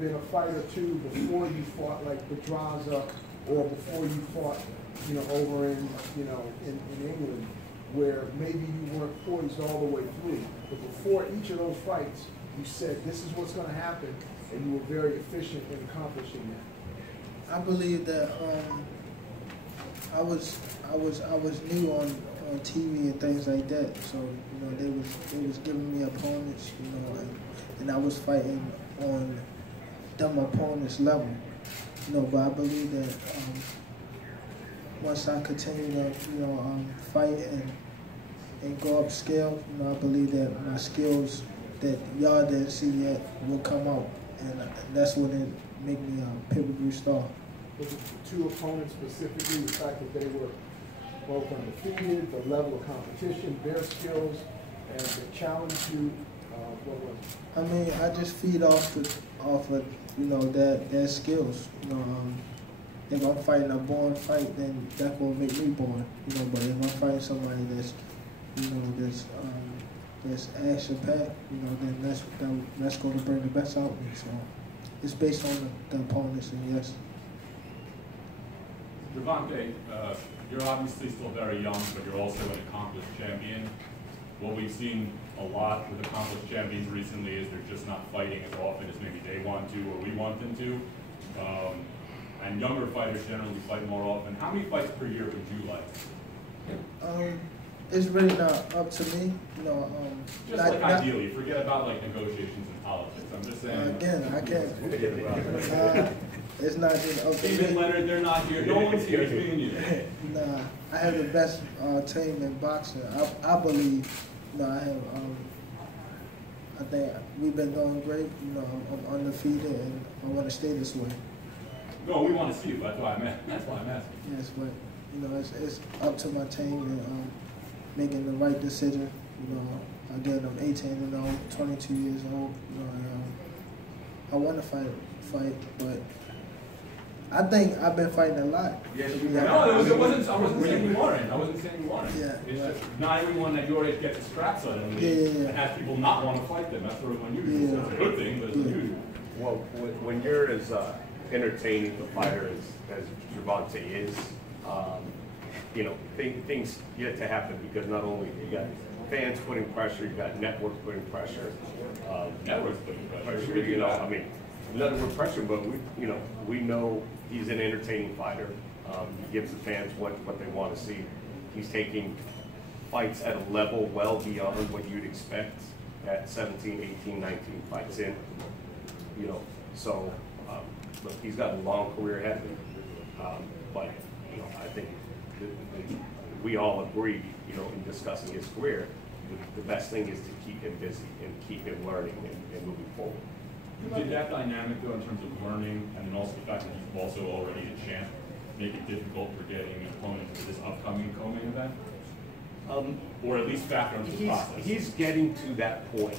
have been a fight or two before you fought like Pedraza, or before you fought, you know, over in, you know, in England, where maybe you weren't poised all the way through. But before each of those fights, you said this is what's going to happen, and you were very efficient in accomplishing that. I believe that I was new on TV and things like that, so you know they was giving me opponents, you know, and I was fighting on them opponents' level, you know. But I believe that once I continue to fight and go up scale, you know, I believe that my skills that y'all didn't see yet will come out, and that's when it make me a pay-per-view star. Was it the two opponents specifically, the fact that they were both undefeated, the level of competition, their skills, and they challenged you? What was it? I mean, I just feed off of you know their skills. You know, if I'm fighting a born fight, then that will make me born. You know, but if I'm fighting somebody that's that's action packed, you know, then that's going to bring the best out of me. So it's based on the opponents, and yes. Gervonta, you're obviously still very young, but you're also an accomplished champion. What we've seen a lot with accomplished champions recently is they're just not fighting as often as maybe they want to or we want them to. And younger fighters generally fight more often. How many fights per year would you like? It's really not up to me, you know. Just like ideally, forget about like negotiations and politics. I'm just saying. Again, I can't. It's not just up to me. Even Leonard, they're not here. No one's here. It's me and you. Nah, I have the best team in boxing. I believe. You know, I have. I think we've been doing great. You know, I'm undefeated, and I want to stay this way. No, we want to see you. That's why I'm asking. Yes, but you know, it's up to my team and making the right decision. You know, again, I'm 18 and old, 22 years old. You know, I want to fight, but I think I've been fighting a lot. Yeah, no, it wasn't. I wasn't saying you weren't. I wasn't saying you weren't. Yeah, it's just not everyone at your age gets a scrap suddenly and has people not want to fight them. That's sort of unusual. Yeah. It's a good thing, but it's unusual. Well, when you're as entertaining a fighter as Gervonta is, you know, things yet to happen, because not only you got fans putting pressure, you got networks putting pressure. Networks putting pressure. You know, I mean, not with pressure, but we know he's an entertaining fighter. He gives the fans what they want to see. He's taking fights at a level well beyond what you'd expect at 17, 18, 19 fights in. You know, so look, he's got a long career ahead of him. But you know, I think we all agree, you know, in discussing his career, the best thing is to keep him busy and keep him learning and moving forward. Did that dynamic, though, in terms of learning, and then also the fact that he's also already a champ, make it difficult for getting an opponent for this upcoming co-main event? Or at least factor into the process? He's getting to that point.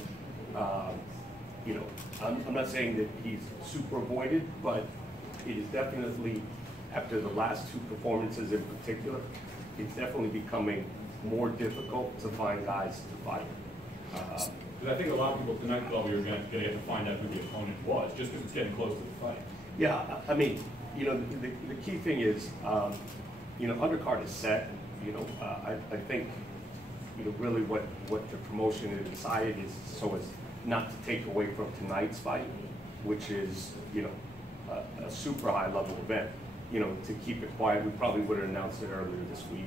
You know, I'm not saying that he's super avoided, but it is definitely, after the last two performances in particular, it's definitely becoming more difficult to find guys to fight. Because I think a lot of people tonight thought we were going to get to find out who the opponent was, just because it's getting close to the fight. Yeah, I mean, you know, the key thing is, you know, undercard is set. You know, I think, you know, really what the promotion has decided is so as not to take away from tonight's fight, which is, you know, a super high level event. You know, to keep it quiet, we probably would have announced it earlier this week.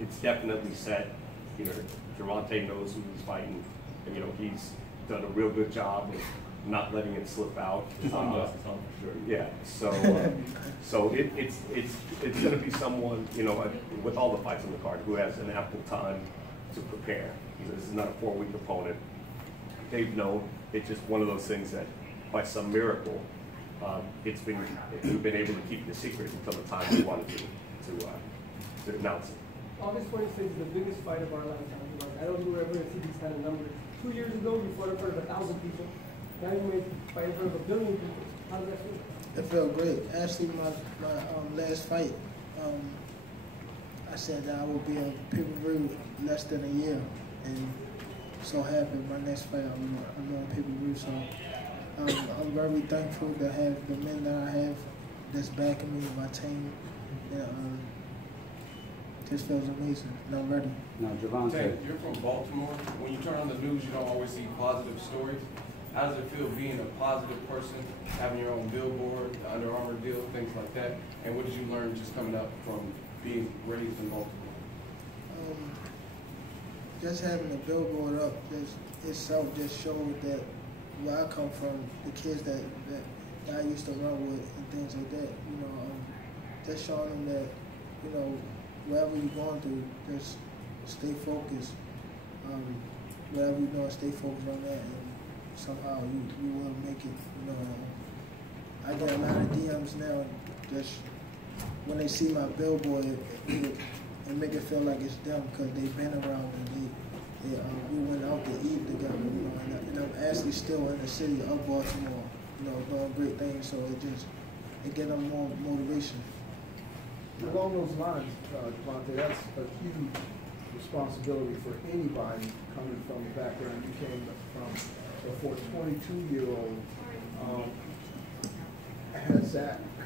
It's definitely set. You know, Gervonta knows who he's fighting. And, you know, he's done a real good job of not letting it slip out. Sunglasses on for sure. Yeah. So it's going to be someone, you know, with all the fights on the card, who has an ample time to prepare. You know, this is not a 4-week opponent. They've known. It's just one of those things that, by some miracle, we've been able to keep it a secret until the time we wanted to announce it. August 26th is the biggest fight of our lifetime. Like, I don't think we're ever going to see these kind of numbers. 2 years ago, you fought in front of 1,000 people. Now you may fight in front of 1 billion people. How does that feel? It felt great. Actually, my last fight, I said that I would be on pay-per-view less than a year, and so happened. My next fight, I'm on pay-per-view. So I'm very thankful to have the men that I have that's backing me, my team. Yeah, this feels amazing, and I'm ready. Now, Gervonta, Tank, you're from Baltimore. When you turn on the news, you don't always see positive stories. How does it feel being a positive person, having your own billboard, the Under Armour deal, things like that? And what did you learn just coming up from being raised in Baltimore? Just having the billboard up itself just showed that where I come from, the kids that I used to run with and things like that, you know, just showing them that, you know, wherever you're going through, just stay focused. Whatever you're doing, stay focused on that, and somehow you will make it. You know, I get a lot of DMs now, just when they see my billboard, it make it feel like it's them because they've been around and we went out to eat together. You know, and I'm actually still in the city of Baltimore, you know, doing great things. So it gives them more motivation. Along those lines, Gervonta, that's a huge responsibility for anybody coming from the background you came from. So for a 22-year-old,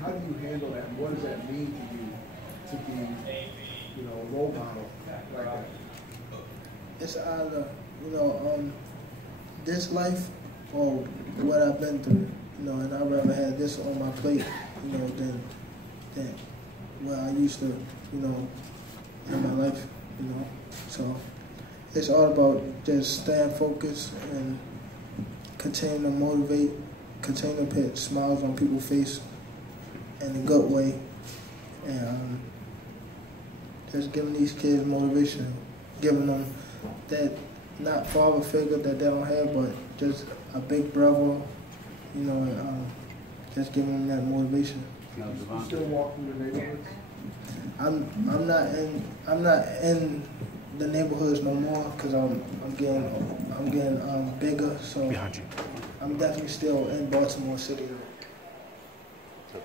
how do you handle that? And what does that mean to you to be, you know, a role model like that? It's either, you know, this life or what I've been through, you know, and I'd rather have this on my plate, you know, than where I used to, you know, in my life, you know. So it's all about just staying focused and continue to motivate, continue to put smiles on people's face in a good way, and just giving these kids motivation, giving them that not father figure that they don't have, but just a big brother, you know, just giving them that motivation. now, You still walking the neighborhoods? I'm not in the neighborhoods no more because I'm getting bigger. So Behind you. I'm definitely still in Baltimore City.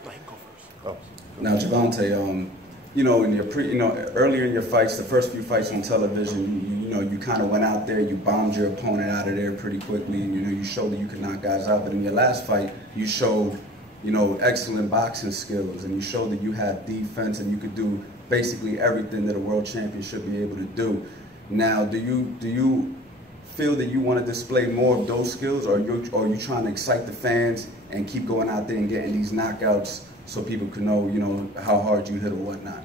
Let him go first. now, Gervonta, you know, earlier in your fights, the first few fights on television, you kind of went out there, you bombed your opponent out of there pretty quickly, and you showed that you could knock guys out. But in your last fight, you showed, excellent boxing skills, and you showed that you had defense and you could do basically everything that a world champion should be able to do. Now, do you feel that you want to display more of those skills, or are you trying to excite the fans and keep going out there and getting these knockouts so people can know, how hard you hit or whatnot?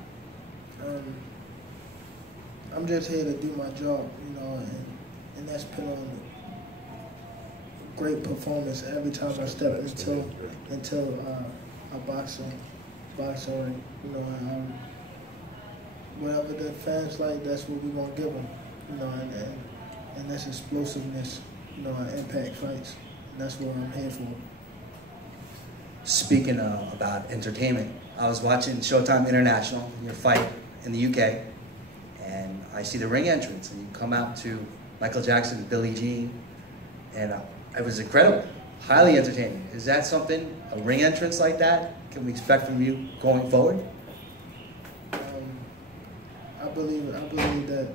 I'm just here to do my job, and that's put on great performance every time I step into a boxing ring. Whatever the fans like, that's what we're gonna give them, and that's explosiveness, and impact fights. And that's what I'm here for. Speaking about entertainment, I was watching Showtime International, your fight in the UK, and I see the ring entrance, and you come out to Michael Jackson's Billie Jean, and it was incredible, highly entertaining. Is that something, a ring entrance like that, can we expect from you going forward? I believe that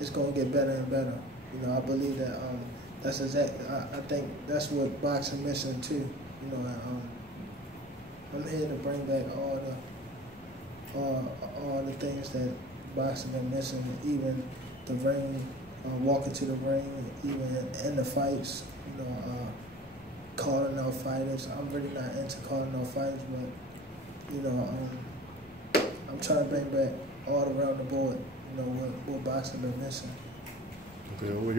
it's going to get better and better. I believe that that's I think that's what boxing missing too. I'm here to bring back all the things that boxing been missing, even the ring, walking to the ring, even in the fights. Calling out fighters. I'm really not into calling out fighters, but I'm trying to bring back all around the board, what boxing been missing.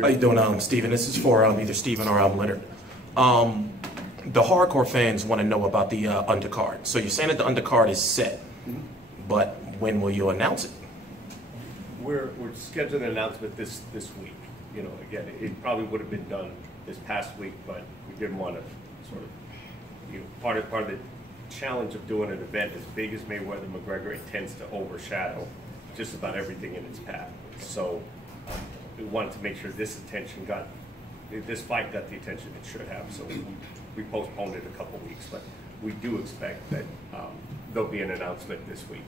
How you doing, Steven? This is for either Steven or Leonard. The hardcore fans want to know about the undercard. So you're saying that the undercard is set, but when will you announce it? We're scheduling an announcement this week. Again, it probably would have been done this past week, but we didn't want to sort of, part of the challenge of doing an event as big as Mayweather McGregor, it tends to overshadow just about everything in its path. So we wanted to make sure this fight got the attention it should have. So we postponed it a couple weeks, but we do expect that there'll be an announcement this week.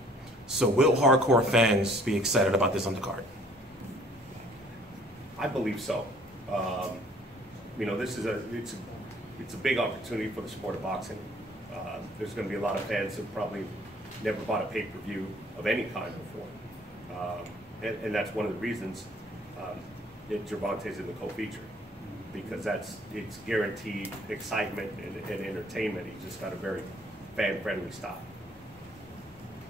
So will hardcore fans be excited about this undercard? I believe so. This is it's a big opportunity for the sport of boxing. There's going to be a lot of fans who probably never bought a pay-per-view of any kind before. And that's one of the reasons that Gervonta's in the co-feature, because it's guaranteed excitement and entertainment. He's just got a very fan-friendly style.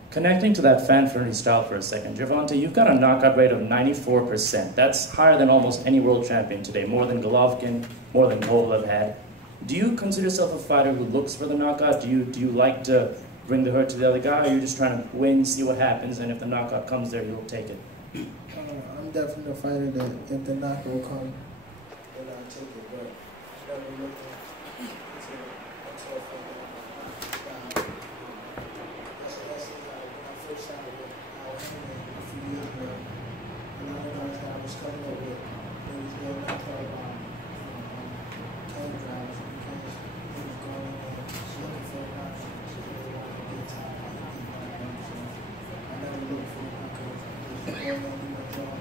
Connecting to that fan-friendly style for a second, Gervonta, you've got a knockout rate of 94%. That's higher than almost any world champion today, more than Golovkin, more than Kovalev had. Do you consider yourself a fighter who looks for the knockout? Do you like to bring the hurt to the other guy, or are you just trying to win, see what happens, and if the knockout comes there, you'll take it? I'm definitely a fighter that if the knockout will come, then I'll take it. But never looking to fight that. That's when I first started with our hand a few years ago. A lot of guys that I was coming up with, they was getting knocked out by cab drivers because they was going in there looking for a knockout. So they wanted to get top fight and get knocked out. So I never looked for a knockout. Just go in there, do my job, and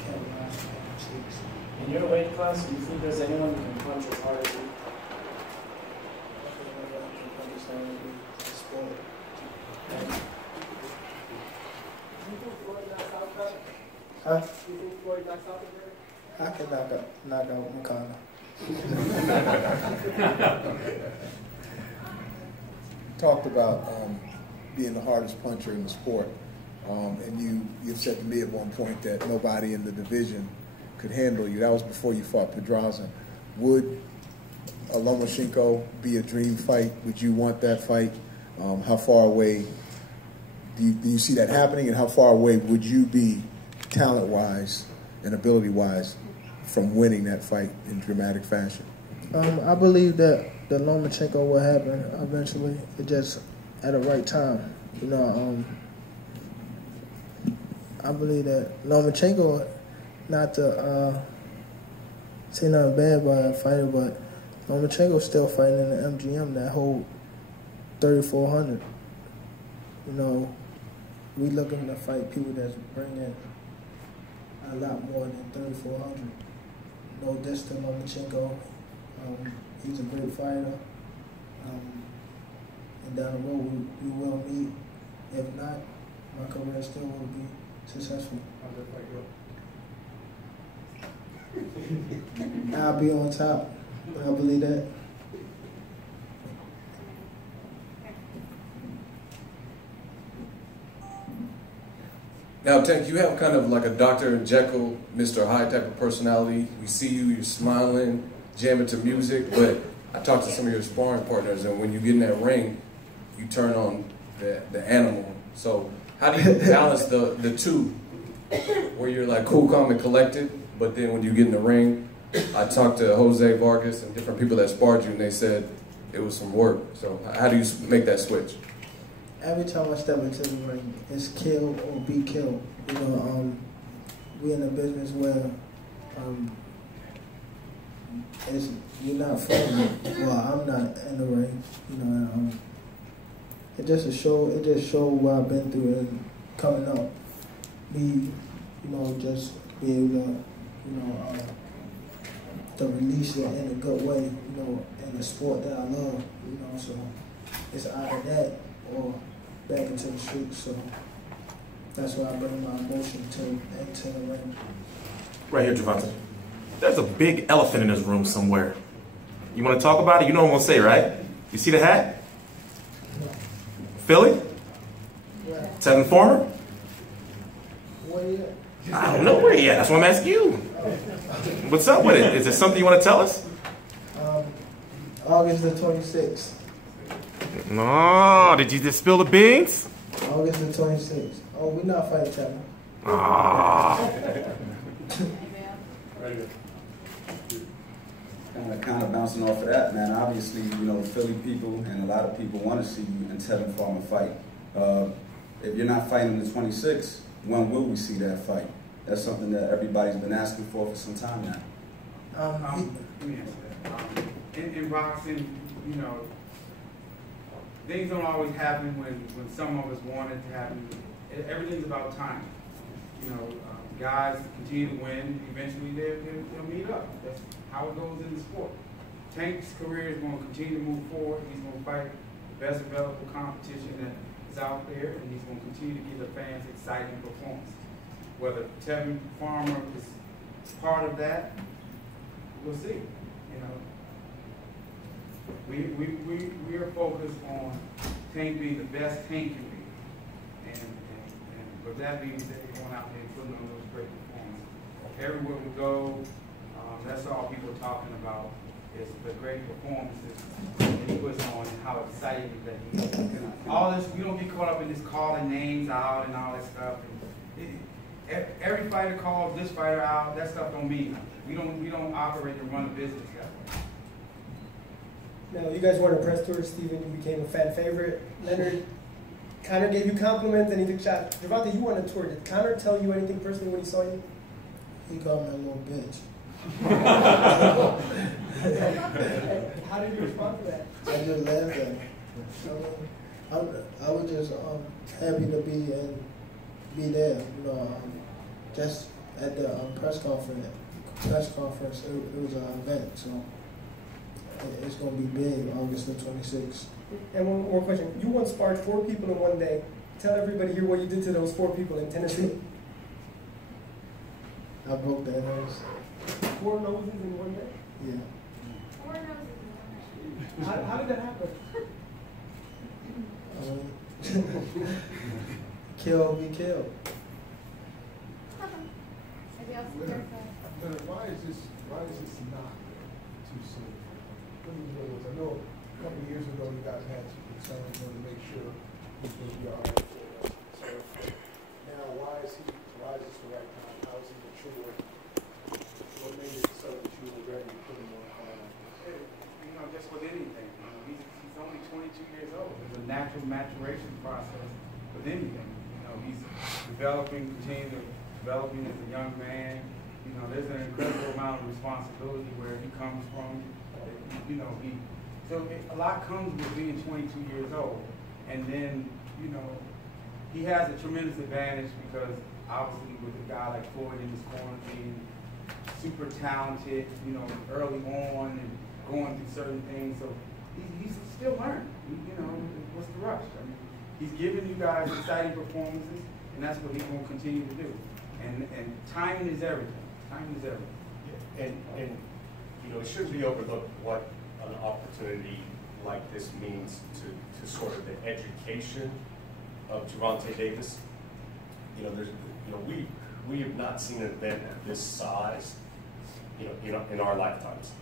capitalize on my mistakes. In your weight class, do you think there's anyone who can punch as hard as you? Huh? I can knock out Conor. Talked about being the hardest puncher in the sport, and you said to me at one point that nobody in the division could handle you. That was before you fought Pedraza. Would a Lomachenko be a dream fight? Would you want that fight? How far away do you see that happening, and how far away would you be talent-wise and ability-wise from winning that fight in dramatic fashion? I believe that the Lomachenko will happen eventually. It just at the right time. You know, I believe that Lomachenko, not to say nothing bad about a fighter, but Lomachenko's still fighting in the MGM that hold 3,400. You know, we looking to fight people that's bringing a lot more than 3,400. No diss to Lomachenko. He's a great fighter. And down the road we will meet. If not, my career still will be successful. I'll be on top. I believe that. Now, Tank, you have kind of like a Dr. Jekyll, Mr. Hyde type of personality. We see you, you're smiling, jamming to music, but I talked to some of your sparring partners, and when you get in that ring, you turn on the animal. So how do you balance the two, where you're like cool, calm, and collected, but then when you get in the ring, I talked to Jose Vargas and different people that sparred you, and they said it was some work. So how do you make that switch? Every time I step into the ring, it's kill or be killed. You know, we in a business where you're not fighting. Well, I'm not in the ring. You know, it just shows what I've been through and coming up. Me, you know, just be able to, you know, to release it in a good way. You know, in the sport that I love. You know, so it's either that or back into the streets, so that's why I bring my emotion into the ring. Right here, Gervonta. There's a big elephant in this room somewhere. You want to talk about it? You know what I'm going to say, right? You see the hat? Philly? Yeah. 7th former? Where you at? I don't know where he at. That's why I'm asking you. What's up with it? Is there something you want to tell us? August the 26th. No, did you just spill the beans? August the 26th. Oh, we're not fighting each other. Ah. Kind of bouncing off of that, man. Obviously, you know, Philly people and a lot of people want to see you and Tevin Farmer fight. If you're not fighting the 26th, when will we see that fight? That's something that everybody's been asking for some time now. In boxing, you know, things don't always happen when some of us want it to happen. Everything's about time. You know, guys continue to win. Eventually, they'll meet up. That's how it goes in the sport. Tank's career is going to continue to move forward. He's going to fight the best available competition that is out there, and he's going to continue to give the fans exciting performances. Whether Tevin Farmer is part of that, we'll see. You know, we are focused on Tank being the best Tank can be, and with that being said, we're going out there and putting on those great performances. Everywhere we go, that's all people are talking about is the great performances that he puts on and how exciting that he is. All this, we don't get caught up in this calling names out and all that stuff. Every fighter calls this fighter out. That stuff don't mean nothing. We don't operate and run a business that way. Now, you guys won a press tour, Steven. You became a fan favorite. Leonard, Conor gave you compliments and he took shots. Gervonta, you won a tour. Did Conor tell you anything personally when he saw you? He called me a little bitch. How did you respond to that? I just laughed at him. I was just happy to be there. You know, just at the press conference. It was an event, so it's going to be big, August the 26th. And one more question. You once sparred 4 people in one day. Tell everybody here what you did to those 4 people in Tennessee. I broke their nose. 4 noses in one day? Yeah. 4 noses in one day. How did that happen? Kill, be killed. Leonard, why is this not too soon? I know a couple of years ago you guys had some concerns on to make sure he's going to be all right for us. So now why is this the right time? How is he mature? What made it so that you were ready to put him on the line? You know, just with anything. You know, he's only 22 years old. There's a natural maturation process with anything. You know, he's continuing to developing as a young man. You know, there's an incredible amount of responsibility where he comes from. You know, a lot comes with being 22 years old. And then, you know, he has a tremendous advantage because obviously with a guy like Floyd in his corner being super talented, you know, early on and going through certain things. So he's still learning. You know, what's the rush? I mean, he's giving you guys exciting performances, and that's what he's going to continue to do. And timing is everything. Timing is everything. And you know, it shouldn't be overlooked what an opportunity like this means to sort of the education of Gervonta Davis. You know, we have not seen an event of this size, you know, in our lifetimes.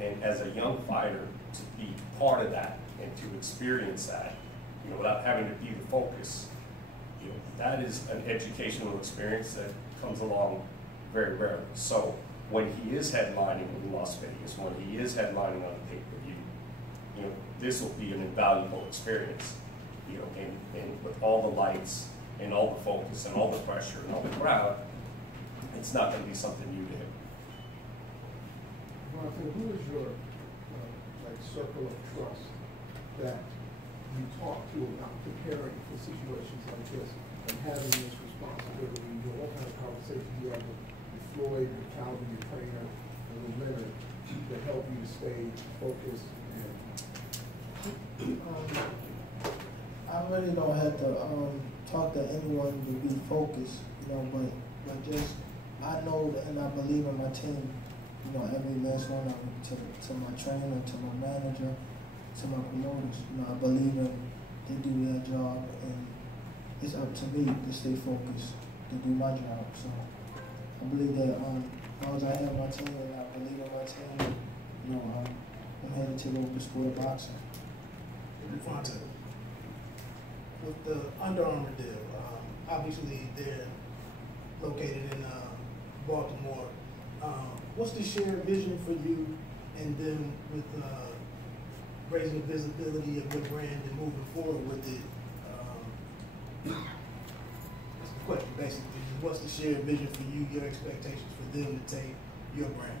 And as a young fighter, to be part of that and to experience that, you know, without having to be the focus, you know, that is an educational experience that comes along very rarely. So when he is headlining in Las Vegas, when he is headlining on the pay-per-view, you know, this will be an invaluable experience, you know, and with all the lights and all the focus and all the pressure and all the crowd, it's not going to be something new to him. Martin, who is your circle of trust that you talk to about preparing for situations like this and having this responsibility? You know, what kind of conversation you have with Floyd, with Calvin, your trainer, and with Leonard that help you to stay focused? I really don't have to talk to anyone to be focused, you know, but just I know and I believe in my team. You know, every last one of them, to my trainer, to my manager, to my promoters. You know, I believe in they do their job, and it's up to me to stay focused, to do my job. So I believe that as long as I have my team and I believe in my team, you know, I'm headed to the sport of boxing. Gervonta, with the Under Armour deal, obviously they're located in Baltimore. What's the shared vision for you and them with raising the visibility of your brand and moving forward with it? That's the question, basically. What's the shared vision for you, your expectations for them to take your brand?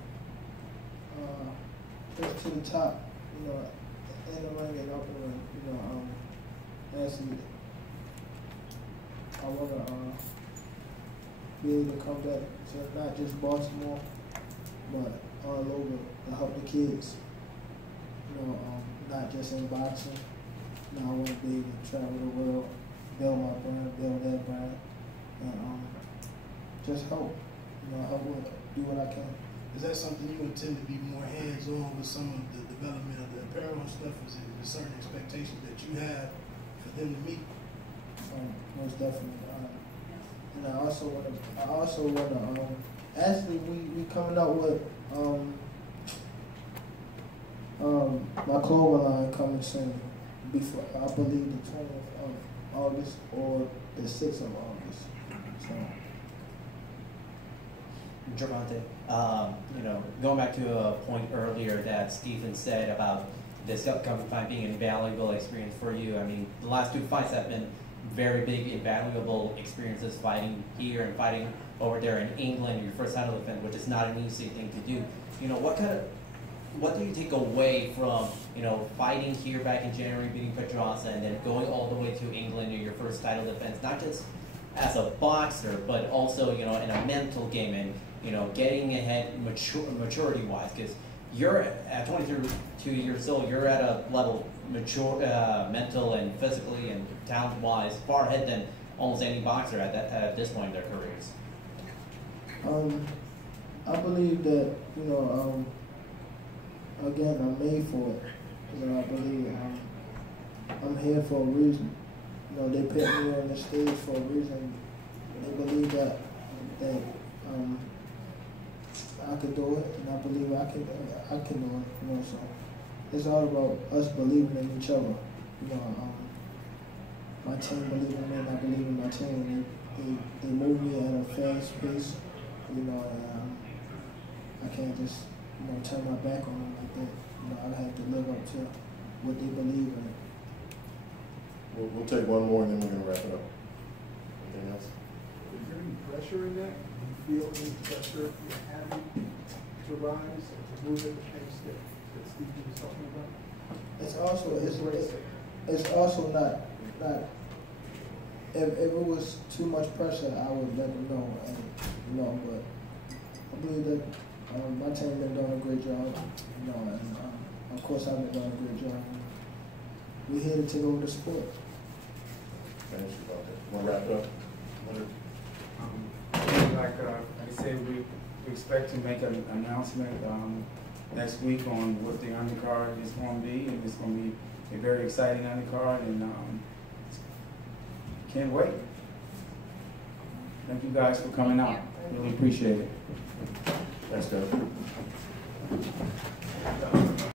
Just to the top, you know, in the ring and up in the ring, you know, actually, I want to be able to come back to not just Baltimore, but all over to help the kids, not just in boxing. You know, I want to be able to travel the world, build my brand, build that brand, and just help. You know, help do what I can. Is that something you intend to be more hands-on with some of the development of the apparel and stuff? Is it a certain expectation that you have for them to meet? Most definitely. And I also want to. Actually, we coming out with my clothing line coming soon. Before I believe the 20th of August or the 6th of August. So. Gervonta, you know, going back to a point earlier that Stephen said about this upcoming fight being an invaluable experience for you. I mean, the last 2 fights have been very big, invaluable experiences, fighting here and fighting over there in England, your first title defense, which is not an easy thing to do. You know, what do you take away from, you know, fighting here back in January, beating Pedraza, and then going all the way to England in your first title defense, not just as a boxer, but also, you know, in a mental game and, you know, getting ahead maturity-wise, because you're at 22 years old, you're at a level mature, mental and physically and talent-wise, far ahead than almost any boxer at this point in their careers. I believe that, you know, again, I'm made for it. You know, I believe I'm here for a reason. You know, they put me on the stage for a reason. They believe that I could do it, and I believe I can do it. You know, so it's all about us believing in each other. You know, my team believe in me, and I believe in my team. They move me at a fast pace. You know, and I can't just, you know, turn my back on them like that. You know, I have to live up to what they believe in. We'll take one more and then we're going to wrap it up. Anything else? Is there any pressure in that? Do you feel any pressure in having to rise and to move at the pace that Steve was talking about? It's also not if it was too much pressure, I would let them know. And, you know, but I believe that my team been doing a great job. You know, and of course I've been doing a great job. We're here to take over the sport. Thanks about that. Want to wrap it up? Like I said, we expect to make an announcement next week on what the undercard is going to be, and it's going to be a very exciting undercard, and can't wait. Thank you guys for coming out. Really appreciate it. Thanks, Doug.